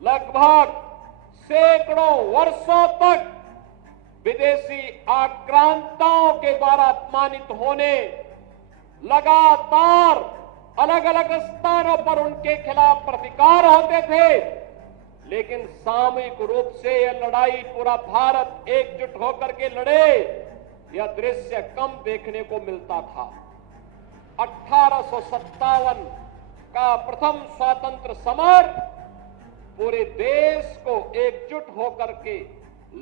लगभग सैकड़ों वर्षों तक विदेशी आक्रांताओं के द्वारा अपमानित होने, लगातार अलग अलग स्थानों पर उनके खिलाफ प्रतिकार होते थे, लेकिन सामूहिक रूप से यह लड़ाई पूरा भारत एकजुट होकर के लड़े, यह दृश्य कम देखने को मिलता था। 1857 का प्रथम स्वतंत्र समर पूरे देश को एकजुट होकर के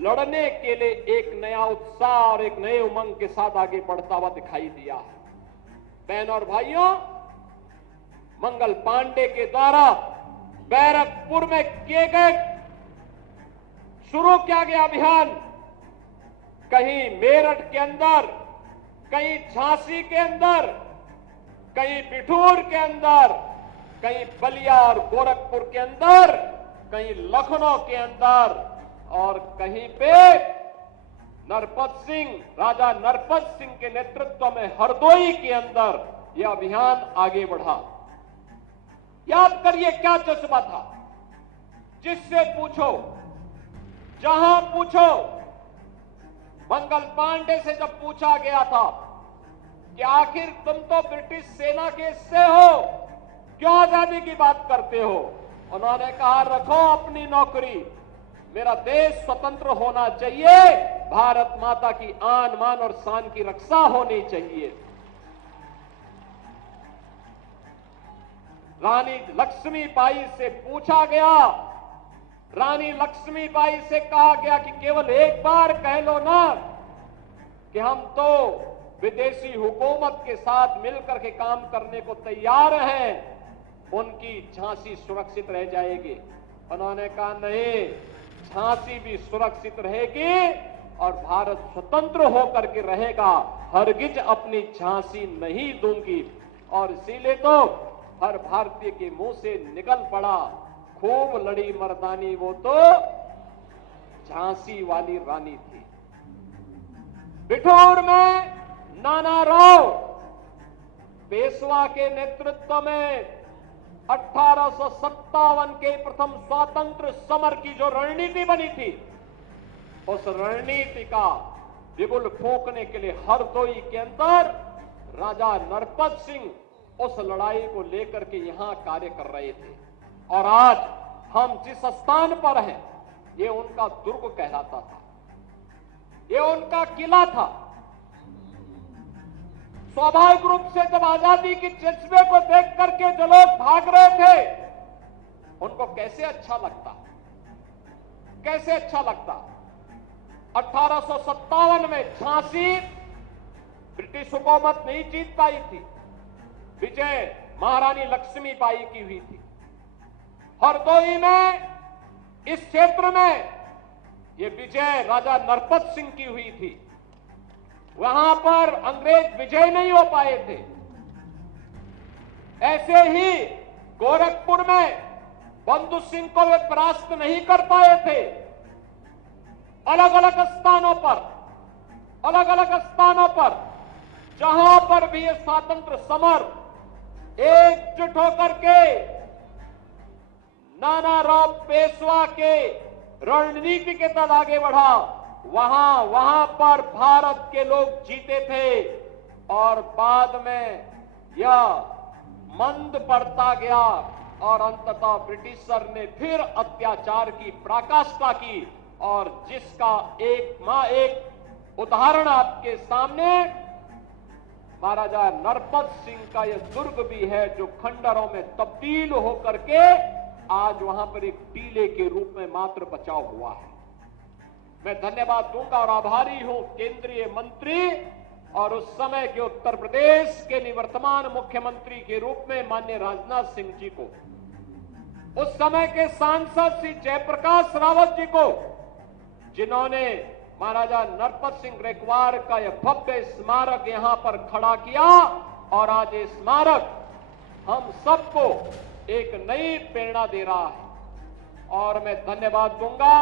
लड़ने के लिए एक नया उत्साह और एक नए उमंग के साथ आगे बढ़ता हुआ दिखाई दिया है। बहनों और भाइयों, मंगल पांडे के द्वारा बैरकपुर में किए गए शुरू किया गया अभियान कहीं मेरठ के अंदर, कहीं झांसी के अंदर, कहीं बिठूर के अंदर, कहीं बलिया और गोरखपुर के अंदर, कहीं लखनऊ के अंदर और कहीं पे राजा नरपत सिंह के नेतृत्व में हरदोई के अंदर यह अभियान आगे बढ़ा। याद करिए क्या जज्बा था। जिससे पूछो, जहां पूछो, मंगल पांडे से जब पूछा गया था कि आखिर तुम तो ब्रिटिश सेना के हिस्से हो, क्यों आजादी की बात करते हो, उन्होंने कहा रखो अपनी नौकरी, मेरा देश स्वतंत्र होना चाहिए, भारत माता की आन मान और शान की रक्षा होनी चाहिए। रानी लक्ष्मीबाई से पूछा गया, रानी लक्ष्मीबाई से कहा गया कि केवल एक बार कह लो ना कि हम तो विदेशी हुकूमत के साथ मिलकर के काम करने को तैयार हैं, उनकी झांसी सुरक्षित रह जाएगी। उन्होंने कहा नहीं, झांसी भी सुरक्षित रहेगी और भारत स्वतंत्र होकर के रहेगा, हरगिज अपनी झांसी नहीं दूंगी। और इसीलिए तो हर भारतीय के मुंह से निकल पड़ा, खूब लड़ी मर्दानी वो तो झांसी वाली रानी थी। बिठूर में नाना राव पेशवा के नेतृत्व में 1857 के प्रथम स्वातंत्र समर की जो रणनीति बनी थी, उस रणनीति का बिगुल फूंकने के लिए हरदोई के अंदर राजा नरपत सिंह उस लड़ाई को लेकर के यहां कार्य कर रहे थे। और आज हम जिस स्थान पर हैं, ये उनका दुर्ग कहलाता था, ये उनका किला था। स्वाभाविक रूप से जब आजादी की जज्बे को देख करके जो लोग भाग रहे थे, उनको कैसे अच्छा लगता, कैसे अच्छा लगता। 1857 में झांसी ब्रिटिश हुकूमत नहीं जीत पाई थी, विजय महारानी लक्ष्मीबाई की हुई थी। हरदोई में, इस क्षेत्र में ये विजय राजा नरपत सिंह की हुई थी। वहां पर अंग्रेज विजय नहीं हो पाए थे। ऐसे ही गोरखपुर में बंधु सिंह को वे परास्त नहीं कर पाए थे। अलग अलग स्थानों पर जहां पर भी ये स्वतंत्र समर एकजुट होकर के नाना राव पेशवा के रणनीति के तहत आगे बढ़ा, वहां पर भारत के लोग जीते थे। और बाद में यह मंद पड़ता गया और अंततः ब्रिटिशर ने फिर अत्याचार की पराकाष्ठा की। और जिसका एक उदाहरण आपके सामने महाराजा नरपत सिंह का यह दुर्ग भी है, जो खंडरों में तब्दील होकर के आज वहां पर एक टीले के रूप में मात्र बचा हुआ है। मैं धन्यवाद दूंगा और आभारी हूं केंद्रीय मंत्री और उस समय के उत्तर प्रदेश के निवर्तमान मुख्यमंत्री के रूप में माननीय राजनाथ सिंह जी को, उस समय के सांसद श्री जयप्रकाश रावत जी को, जिन्होंने महाराजा नरपत सिंह रेकवार का यह भव्य स्मारक यहां पर खड़ा किया। और आज ये स्मारक हम सबको एक नई प्रेरणा दे रहा है। और मैं धन्यवाद दूंगा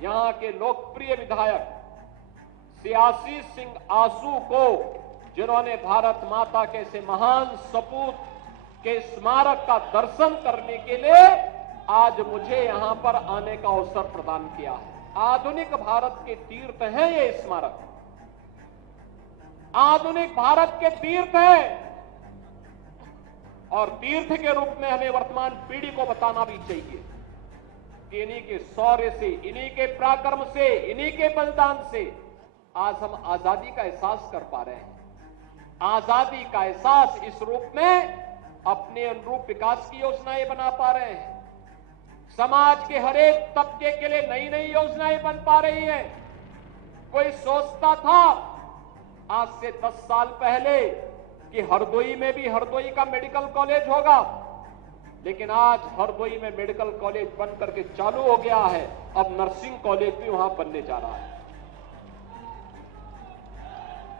यहां के लोकप्रिय विधायक श्री आशीष सिंह आसू को, जिन्होंने भारत माता के ऐसे महान सपूत के स्मारक का दर्शन करने के लिए आज मुझे यहां पर आने का अवसर प्रदान किया है। आधुनिक भारत के तीर्थ हैं ये स्मारक, आधुनिक भारत के तीर्थ हैं, और तीर्थ के रूप में हमें वर्तमान पीढ़ी को बताना भी चाहिए कि इन्हीं के शौर्य से, इन्हीं के पराक्रम से, इन्हीं के बलिदान से आज हम आजादी का एहसास कर पा रहे हैं। आजादी का एहसास इस रूप में अपने अनुरूप विकास की योजनाएं बना पा रहे हैं। समाज के हर एक तबके के लिए नई नई योजनाएं बन पा रही हैं। कोई सोचता था आज से 10 साल पहले कि हरदोई में भी हरदोई का मेडिकल कॉलेज होगा, लेकिन आज हरदोई में मेडिकल कॉलेज बन करके चालू हो गया है। अब नर्सिंग कॉलेज भी वहां बनने जा रहा है।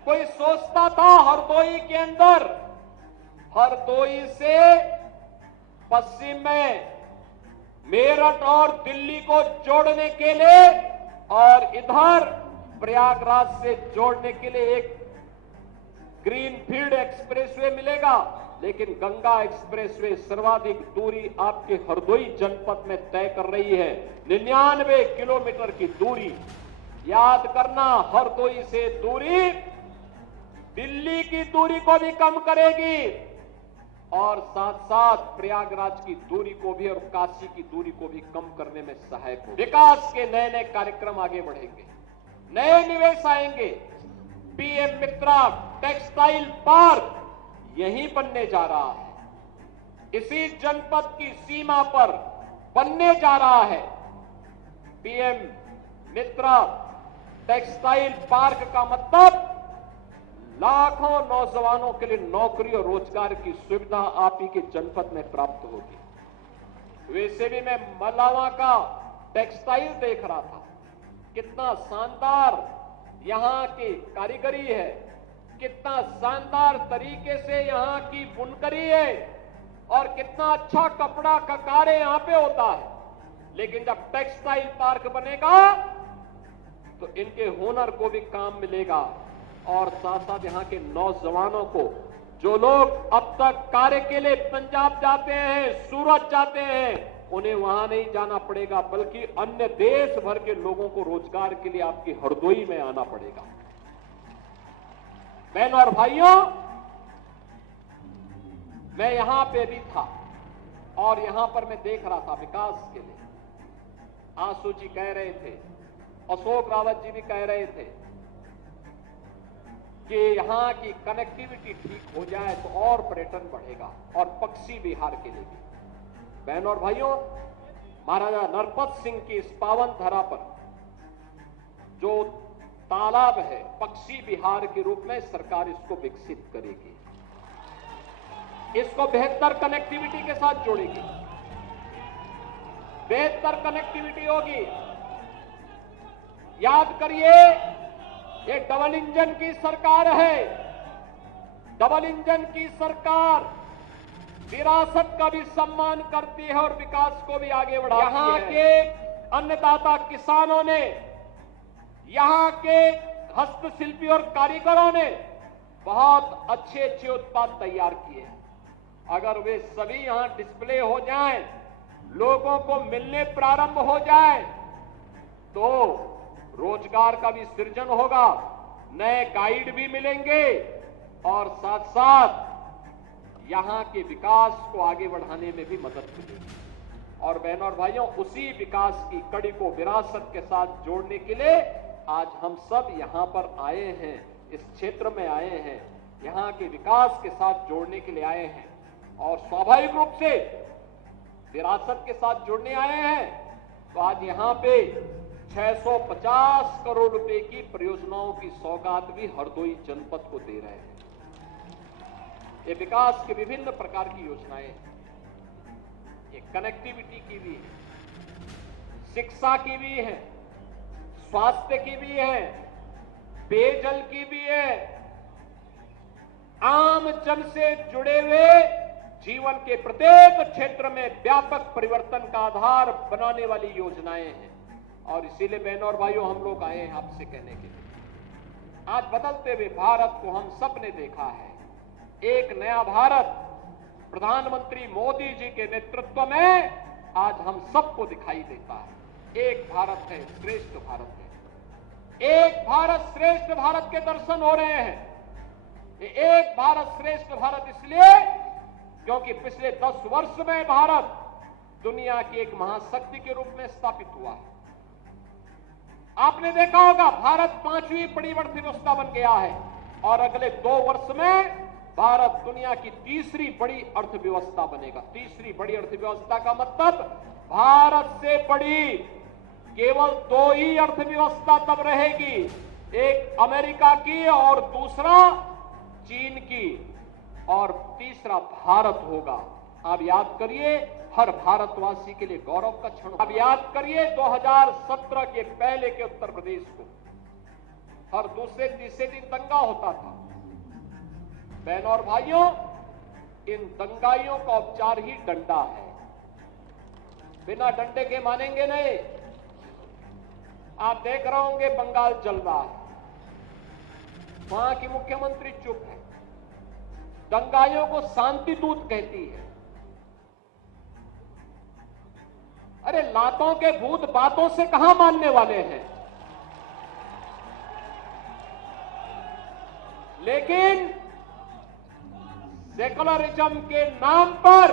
कोई सोचता था हरदोई के अंदर, हरदोई से पश्चिम में मेरठ और दिल्ली को जोड़ने के लिए और इधर प्रयागराज से जोड़ने के लिए एक ग्रीनफील्ड एक्सप्रेसवे मिलेगा, लेकिन गंगा एक्सप्रेसवे सर्वाधिक दूरी आपके हरदोई जनपद में तय कर रही है, 99 किलोमीटर की दूरी। याद करना, हरदोई से दूरी दिल्ली की दूरी को भी कम करेगी और साथ साथ प्रयागराज की दूरी को भी और काशी की दूरी को भी कम करने में सहायक हो। विकास के नए नए कार्यक्रम आगे बढ़ेंगे, नए निवेश आएंगे। पीएम मित्रा टेक्सटाइल पार्क यहीं बनने जा रहा है, इसी जनपद की सीमा पर बनने जा रहा है। पीएम मित्रा टेक्सटाइल पार्क का मतलब लाखों नौजवानों के लिए नौकरी और रोजगार की सुविधा आप ही के जनपद में प्राप्त होगी। वैसे भी मैं मलावा का टेक्सटाइल देख रहा था, कितना शानदार यहां की कारीगरी है, कितना शानदार तरीके से यहां की बुनकरी है और कितना अच्छा कपड़ा का कार्य यहां पे होता है। लेकिन जब टेक्सटाइल पार्क बनेगा तो इनके हुनर को भी काम मिलेगा और साथ साथ यहां के नौजवानों को, जो लोग अब तक कार्य के लिए पंजाब जाते हैं, सूरत जाते हैं, उन्हें वहां नहीं जाना पड़ेगा, बल्कि अन्य देश भर के लोगों को रोजगार के लिए आपकी हरदोई में आना पड़ेगा। बहनों और भाइयों, मैं यहां पे भी था और यहां पर मैं देख रहा था विकास के लिए। आंसू जी कह रहे थे, अशोक रावत जी भी कह रहे थे कि यहां की कनेक्टिविटी ठीक हो जाए तो और पर्यटन बढ़ेगा और पक्षी बिहार के लिए भी। बहनों और भाइयों, महाराजा नरपत सिंह की इस पावन धरा पर जो तालाब है, पक्षी बिहार के रूप में सरकार इसको विकसित करेगी, इसको बेहतर कनेक्टिविटी के साथ जोड़ेगी, बेहतर कनेक्टिविटी होगी। याद करिए, ये डबल इंजन की सरकार है। डबल इंजन की सरकार विरासत का भी सम्मान करती है और विकास को भी आगे बढ़ाती है। यहां के अन्नदाता किसानों ने, यहां के हस्तशिल्पी और कारीगरों ने बहुत अच्छे अच्छे उत्पाद तैयार किए हैं। अगर वे सभी यहां डिस्प्ले हो जाएं, लोगों को मिलने प्रारंभ हो जाए, तो रोजगार का भी सृजन होगा, नए गाइड भी मिलेंगे और साथ साथ यहां के विकास को आगे बढ़ाने में भी मदद मिलेगी। और बहनों और भाइयों, उसी विकास की कड़ी को विरासत के साथ जोड़ने के लिए आज हम सब यहां पर आए हैं, इस क्षेत्र में आए हैं, यहां के विकास के साथ जोड़ने के लिए आए हैं और स्वाभाविक रूप से विरासत के साथ जुड़ने आए हैं। तो आज यहां पे 650 करोड़ रुपए की परियोजनाओं की सौगात भी हरदोई जनपद को दे रहे हैं। ये विकास के विभिन्न प्रकार की योजनाएं हैं, ये कनेक्टिविटी की भी है, शिक्षा की भी है, स्वास्थ्य की भी है, पेयजल की भी है, आम जन से जुड़े हुए जीवन के प्रत्येक क्षेत्र में व्यापक परिवर्तन का आधार बनाने वाली योजनाएं हैं। और इसीलिए बहनों और भाइयों, हम लोग आए हैं आपसे कहने के लिए, आज बदलते हुए भारत को हम सब ने देखा है। एक नया भारत प्रधानमंत्री मोदी जी के नेतृत्व में आज हम सबको दिखाई देता है। एक भारत है, श्रेष्ठ भारत है। एक भारत श्रेष्ठ भारत के दर्शन हो रहे हैं। एक भारत श्रेष्ठ भारत इसलिए क्योंकि पिछले 10 वर्ष में भारत दुनिया की एक महाशक्ति के रूप में स्थापित हुआ है। आपने देखा होगा भारत 5वीं बड़ी अर्थव्यवस्था बन गया है और अगले 2 वर्ष में भारत दुनिया की 3री बड़ी अर्थव्यवस्था बनेगा। 3री बड़ी अर्थव्यवस्था का मतलब भारत से बड़ी केवल 2 ही अर्थव्यवस्था तब रहेगी, एक अमेरिका की और दूसरा चीन की, और तीसरा भारत होगा। आप याद करिए, हर भारतवासी के लिए गौरव का क्षण। अब याद करिए 2017 के पहले के उत्तर प्रदेश को, हर दूसरे तीसरे दिन दंगा होता था। बहनों और भाइयों, इन दंगाइयों का उपचार ही डंडा है। बिना डंडे के मानेंगे नहीं। आप देख रहे होंगे बंगाल जल रहा है, वहां की मुख्यमंत्री चुप है, दंगाइयों को शांति दूत कहती है। अरे लातों के भूत बातों से कहां मानने वाले हैं। लेकिन सेकुलरिज्म के नाम पर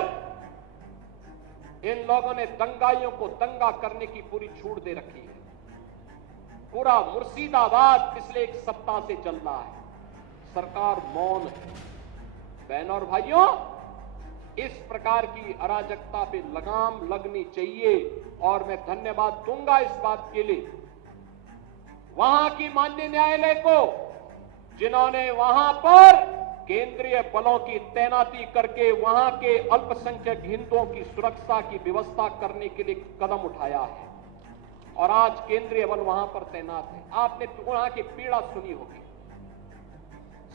इन लोगों ने दंगाइयों को दंगा करने की पूरी छूट दे रखी है। पूरा मुर्शिदाबाद पिछले 1 सप्ताह से चल रहा है, सरकार मौन है। बहनों और भाइयों, इस प्रकार की अराजकता पे लगाम लगनी चाहिए और मैं धन्यवाद दूंगा इस बात के लिए वहां की माननीय न्यायालय को, जिन्होंने वहां पर केंद्रीय बलों की तैनाती करके वहां के अल्पसंख्यक हिंदुओं की सुरक्षा की व्यवस्था करने के लिए कदम उठाया है और आज केंद्रीय बल वहां पर तैनात है। आपने वहां की पीड़ा सुनी होगी।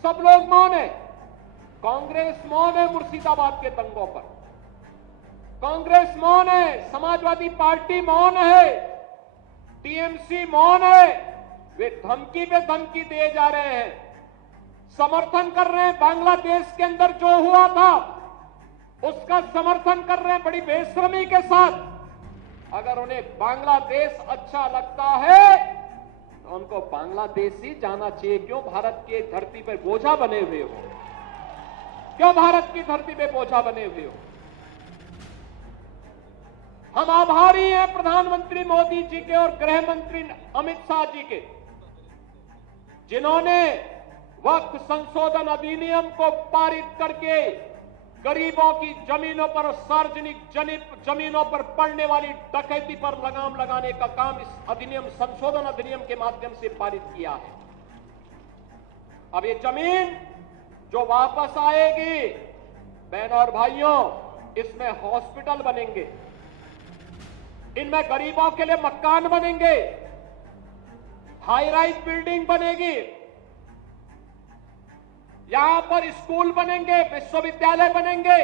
सब लोग मौन है। कांग्रेस मौन है मुर्शिदाबाद के दंगों पर, कांग्रेस मौन है, समाजवादी पार्टी मौन है, टीएमसी मौन है। वे धमकी पे धमकी दिए जा रहे हैं, समर्थन कर रहे हैं। बांग्लादेश के अंदर जो हुआ था उसका समर्थन कर रहे हैं बड़ी बेशर्मी के साथ। अगर उन्हें बांग्लादेश अच्छा लगता है तो उनको बांग्लादेश ही जाना चाहिए। क्यों भारत की धरती पर बोझा बने हुए हो? क्यों भारत की धरती पे बोझा बने हुए हो? हम आभारी हैं प्रधानमंत्री मोदी जी के और गृह मंत्री अमित शाह जी के, जिन्होंने वक्फ संशोधन अधिनियम को पारित करके गरीबों की जमीनों पर और सार्वजनिक जमीनों पर पड़ने वाली डकैती पर लगाम लगाने का काम इस अधिनियम संशोधन अधिनियम के माध्यम से पारित किया है। अब ये जमीन जो वापस आएगी, बहनों और भाइयों, इसमें हॉस्पिटल बनेंगे, इनमें गरीबों के लिए मकान बनेंगे, हाई राइज बिल्डिंग बनेगी, यहां पर स्कूल बनेंगे, विश्वविद्यालय बनेंगे,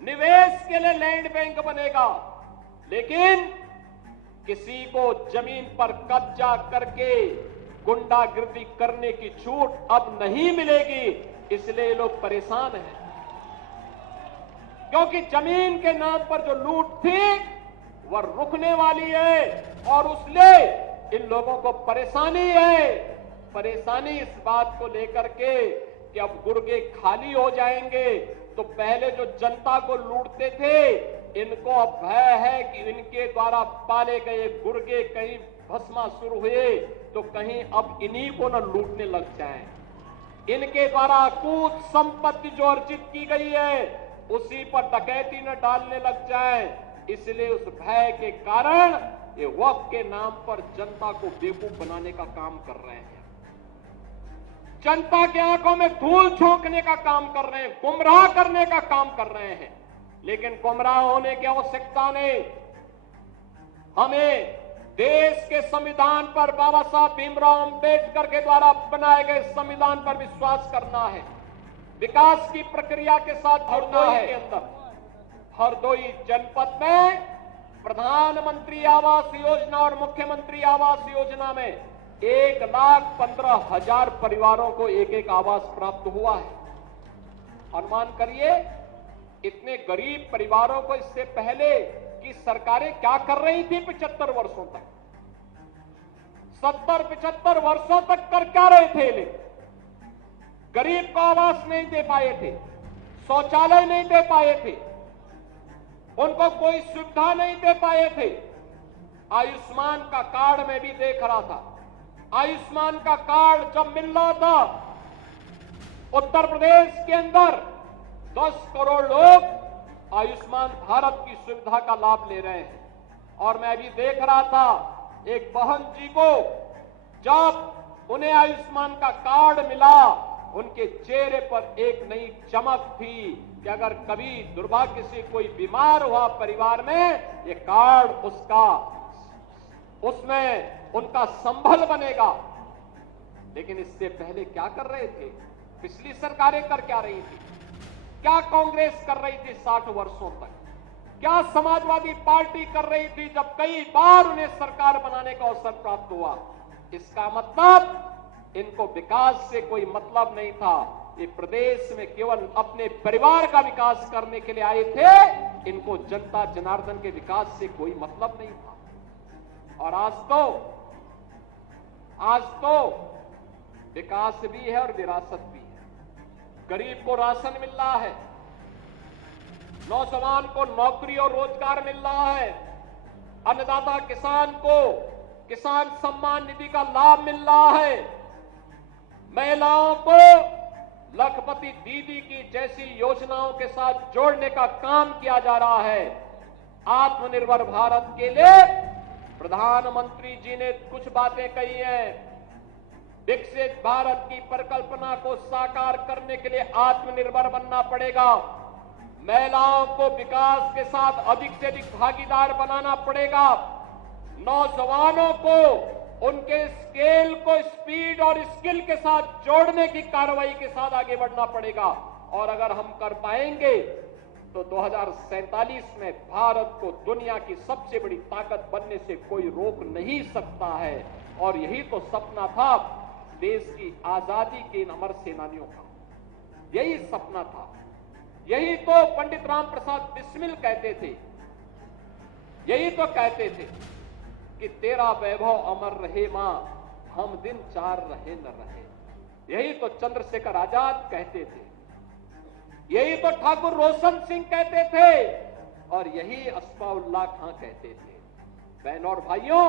निवेश के लिए लैंड बैंक बनेगा। लेकिन किसी को जमीन पर कब्जा करके गुंडागिर्दी करने की छूट अब नहीं मिलेगी। इसलिए ये लोग परेशान हैं, क्योंकि जमीन के नाम पर जो लूट थी वह रुकने वाली है और उसलिए इन लोगों को परेशानी है। परेशानी इस बात को लेकर के कि अब गुर्गे खाली हो जाएंगे, तो पहले जो जनता को लूटते थे इनको अब भय है कि इनके द्वारा पाले गए गुर्गे कहीं भस्मासुर हुए तो कहीं अब इन्हीं को न लूटने लग जाएं। इनके द्वारा अकूत संपत्ति जो अर्जित की गई है उसी पर डकैती न डालने लग जाएं। इसलिए उस भय के कारण ये वक्फ के नाम पर जनता को बेवकूफ बनाने का काम कर रहे हैं, जनता के आंखों में धूल झोंकने का काम कर रहे हैं, गुमराह करने का काम कर रहे हैं। लेकिन गुमराह होने की आवश्यकता नहीं। हमें देश के संविधान पर, बाबा साहब भीमराव अंबेडकर के द्वारा बनाए गए संविधान पर विश्वास करना है, विकास की प्रक्रिया के साथ जुड़ना है। के अंदर हरदोई जनपद में प्रधानमंत्री आवास योजना और मुख्यमंत्री आवास योजना में 1,15,000 परिवारों को एक एक आवास प्राप्त हुआ है। अनुमान करिए इतने गरीब परिवारों को इससे पहले उनकी सरकारें क्या कर रही थी 75 वर्षों तक? 70-75 वर्षों तक कर क्या रहे थे? गरीब को आवास नहीं दे पाए थे, शौचालय नहीं दे पाए थे, उनको कोई सुविधा नहीं दे पाए थे। आयुष्मान का कार्ड मैं भी देख रहा था। आयुष्मान का कार्ड जब मिल रहा था, उत्तर प्रदेश के अंदर 10 करोड़ लोग आयुष्मान भारत की सुविधा का लाभ ले रहे हैं। और मैं भी देख रहा था एक बहन जी को, जब उन्हें आयुष्मान का कार्ड मिला, उनके चेहरे पर एक नई चमक थी कि अगर कभी दुर्भाग्य से कोई बीमार हुआ परिवार में, ये कार्ड उसमें उनका संबल बनेगा। लेकिन इससे पहले क्या कर रहे थे? पिछली सरकारें कर क्या रही थी? क्या कांग्रेस कर रही थी 60 वर्षों तक? क्या समाजवादी पार्टी कर रही थी जब कई बार उन्हें सरकार बनाने का अवसर प्राप्त हुआ? इसका मतलब इनको विकास से कोई मतलब नहीं था। ये प्रदेश में केवल अपने परिवार का विकास करने के लिए आए थे। इनको जनता जनार्दन के विकास से कोई मतलब नहीं था। और आज तो विकास भी है और विरासत भी है। गरीब को राशन मिल रहा है, नौजवान को नौकरी और रोजगार मिल रहा है, अन्नदाता किसान को किसान सम्मान निधि का लाभ मिल रहा है, महिलाओं को लखपति दीदी की जैसी योजनाओं के साथ जोड़ने का काम किया जा रहा है। आत्मनिर्भर भारत के लिए प्रधानमंत्री जी ने कुछ बातें कही हैं। विकसित भारत की परिकल्पना को साकार करने के लिए आत्मनिर्भर बनना पड़ेगा। महिलाओं को विकास के साथ अधिक से अधिक भागीदार बनाना पड़ेगा। नौजवानों को उनके स्केल को स्पीड और स्किल के साथ जोड़ने की कार्रवाई के साथ आगे बढ़ना पड़ेगा। और अगर हम कर पाएंगे तो 2047 में भारत को दुनिया की सबसे बड़ी ताकत बनने से कोई रोक नहीं सकता है। और यही तो सपना था देश की आजादी के इन अमर सेनानियों का, यही सपना था। यही तो पंडित राम प्रसाद बिस्मिल कहते थे, यही तो कहते थे कि तेरा वैभव अमर रहे मां, हम दिन चार रहे न रहे। यही तो चंद्रशेखर आजाद कहते थे, यही तो ठाकुर रोशन सिंह कहते थे, और यही अस्फाउल्लाह खां कहते थे। बहनों और भाइयों,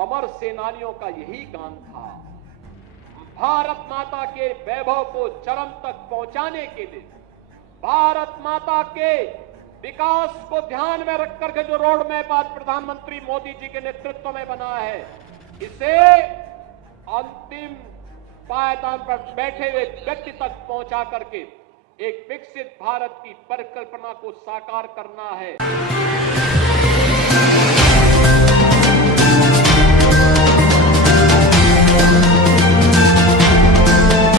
अमर सेनानियों का यही गान था। भारत माता के वैभव को चरम तक पहुंचाने के लिए, भारत माता के विकास को ध्यान में रख करके जो रोड मैप आज प्रधानमंत्री मोदी जी के नेतृत्व में बना है, इसे अंतिम पायदान पर बैठे हुए व्यक्ति तक पहुंचा करके एक विकसित भारत की परिकल्पना को साकार करना है।